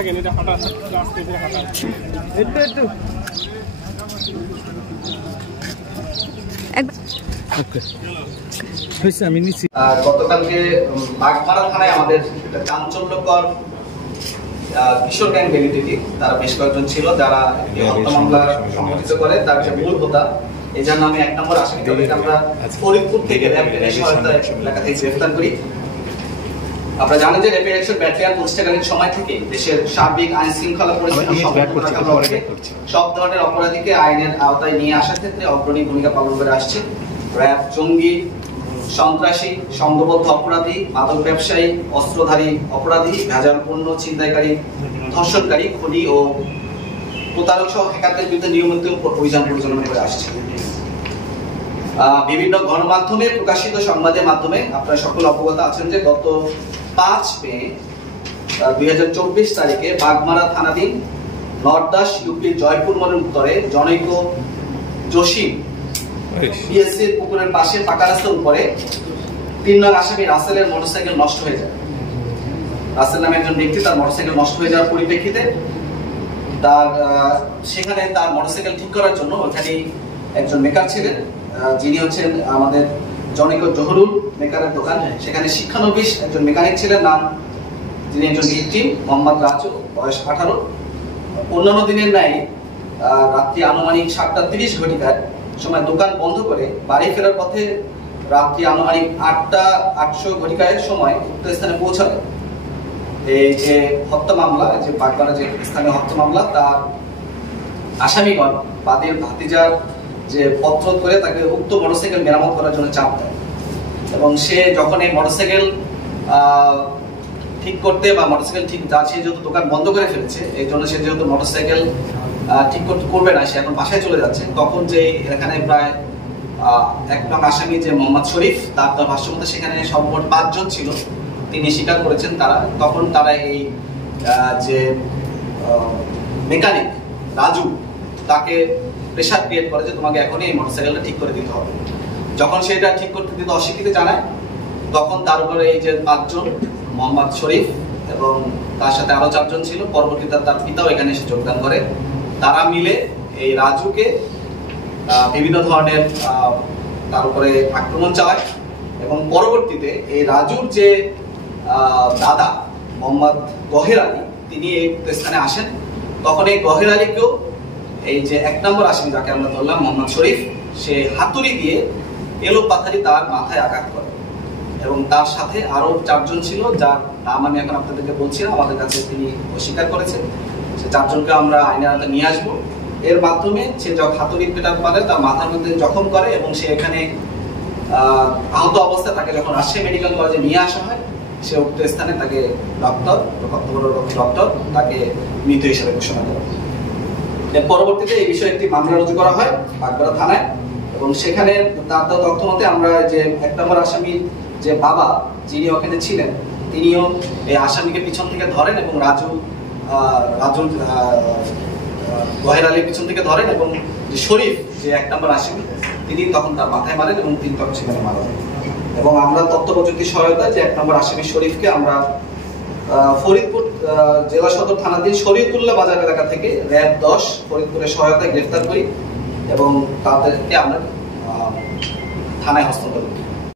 থাকেন, এটা হাঁটা রাস্তায় ধরে হাঁটা একটু গতকালকে বাগমারা থানায় আমাদের একটা চাঞ্চল্যকর কিশোর গ্যাং বেরিয়ে তারা বেশ কয়েকজন ছিল যারা হত্যা মামলা সংঘটিত করে। তার যে মূল হোতা এজার নামে 1 নম্বর আসামি আমরা ফরিদপুর থেকে এলাকা থেকে গ্রেফতার করি। আপনারা জানেন যে র্যাপিড অ্যাকশন ব্যাটালিয়ন প্রতিষ্ঠাকালীন সময় থেকে দেশের সার্বিক আইন শৃঙ্খলা পরিস্থিতি সব ধরনের অপরাধীকে আইনের আওতায় নিয়ে আসার ক্ষেত্রে অগ্রণী ভূমিকা পালন করে আসছে। র্যাব, জঙ্গি, সন্ত্রাসী, সংঘবদ্ধ অপরাধী, মাদক ব্যবসায়ী, অস্ত্রধারী অপরাধী, ভেজাল পণ্য ছিনতাইকারী, ধর্ষণকারী, খুনি ও প্রতারক সহ হ্যাকারদের বিরুদ্ধে নিয়মিত অভিযান পরিচালনা করে আসছে। বিভিন্ন গণমাধ্যমে প্রকাশিত সংবাদের মাধ্যমে আপনারা সকল অবগত আছেন যে গত 5 মে 2024 তারিখে বাগমারা থানাধীন নর্দাস ইউপির জয়পুর মোড়ের উত্তরে জনৈক জসিম বিএসসি পুকুরের পাশে পাকা রাস্তার উপরে 3 নং আসামি রাসেলের মোটরসাইকেল নষ্ট হয়ে যায়। রাসেল নামে একজন ব্যক্তি তার মোটরসাইকেল নষ্ট হয়ে যাওয়ার পরিপ্রেক্ষিতে সেখানে তার মোটরসাইকেল ঠিক করার জন্য ওখানে একজন মেকার ছিলেন যিনি হচ্ছেন আমাদের জনৈক জহুরুল মেকারের দোকান। সেখানে শিক্ষানবিশ একজন মেকানিক ছিলেন নাম যিনি একজন ভিকটিম মোহাম্মদ রাজু, বয়স 18। অন্যান্য দিনের ন্যায় রাত্রি আনুমানিক 7:30 ঘটিকার সময় দোকান বন্ধ করে বাড়ি ফেরার পথে রাত্রি আনুমানিক 8:08 ঘটিকার সময় উক্ত স্থানে পৌঁছাবে। এই যে হত্যা মামলা, যে বাগমারা যে স্থানীয় হত্যা মামলা, তার আসামিগণ বাদীর ভাতিজার যে পত্র করে তাকে উক্ত মোটরসাইকেল মেরামত করার জন্য চাপ দেয় এবং সে যখন এই মোটরসাইকেল ঠিক করতে বা মোটরসাইকেল ঠিক সে যেহেতু দোকান বন্ধ করে ফেলেছে এই জন্য সে যেহেতু মোটরসাইকেল ঠিক করবে না, সে এখন বাসায় চলে যাচ্ছে, তখন যে এখানে প্রায় 1 নং আসামি যে মোহাম্মদ শরীফ তার ভাষ্য মতে সেখানে সর্বমোট 5 জন ছিল, তিনি স্বীকার করেছেন। তখন তারা এই যে মেকানিক রাজু তাকে প্রেশার ক্রিয়েট করে যে তোমাকে এখনই এই মোটরসাইকেলটা ঠিক করে দিতে হবে। যখন সে এটা ঠিক করতে দিতে অস্বীকৃতি জানায় তখন তার উপরে এই যে 5 জন মোহাম্মদ শরীফ এবং তার সাথে আরো 4 জন ছিল, পরবর্তীতে তার পিতাও এখানে এসে যোগদান করে। তারা মিলে এই রাজুকে বিভিন্ন ধরনের তার উপরে আক্রমণ চালায় এবং পরবর্তীতে এই রাজুর যে দাদা মোহাম্মদ গহের আলী তিনি এই স্থানে আসেন। তখন এই গহের আলীকেও এই যে 1 নম্বর আসামি যাকে আমরা ধরলাম মোহাম্মদ শরীফ, সে হাতুড়ি দিয়ে এলোপাথারি তার মাথায় আঘাত করে এবং তার সাথে আরো 4 জন ছিল যার নাম আমি এখন আপনাদেরকে বলছি না, আমাদের কাছে তিনি অস্বীকার করেছেন। সে 4 জনকে আমরা আইনের আওতায় নিয়ে আসবো। এর মাধ্যমে সে যখন হাতুড়ি পেটার পারে তার মাথার মধ্যে জখম করে এবং সে এখানে আহত অবস্থায় তাকে যখন রাজশাহী মেডিকেল কলেজে নিয়ে আসা হয় সে উক্ত স্থানে তাকে ডক্টর তাকে মৃত হিসেবে ঘোষণা করে। এর পরবর্তীতে এই বিষয়ে একটি মামলা রুজু করা হয় বাগমারা থানায় এবং সেখানে তার তথ্য মতে আমরা যে 1 নম্বর আসামির যে বাবা যিনি ওখানে ছিলেন তিনিও এই আসামিকে পিছন থেকে ধরেন এবং রাজু গহের আলীর পিছন থেকে ধরেন এবং যে শরীফ যে 1 নম্বর আসামি তিনি তখন তার মাথায় মারেন এবং তিনি তখন সেখানে মারা যান। এবং আমরা তথ্য প্রযুক্তির সহায়তায় যে 1 নম্বর আসামি শরীফকে আমরা ফরিদপুর জেলা সদর থানাধীন শরীয়তুল্লাহ বাজার এলাকা থেকে র্যাব 10 ফরিদপুরের সহায়তায় গ্রেফতার করি এবং তাদেরকে আমরা থানায় হস্তান্তর করি।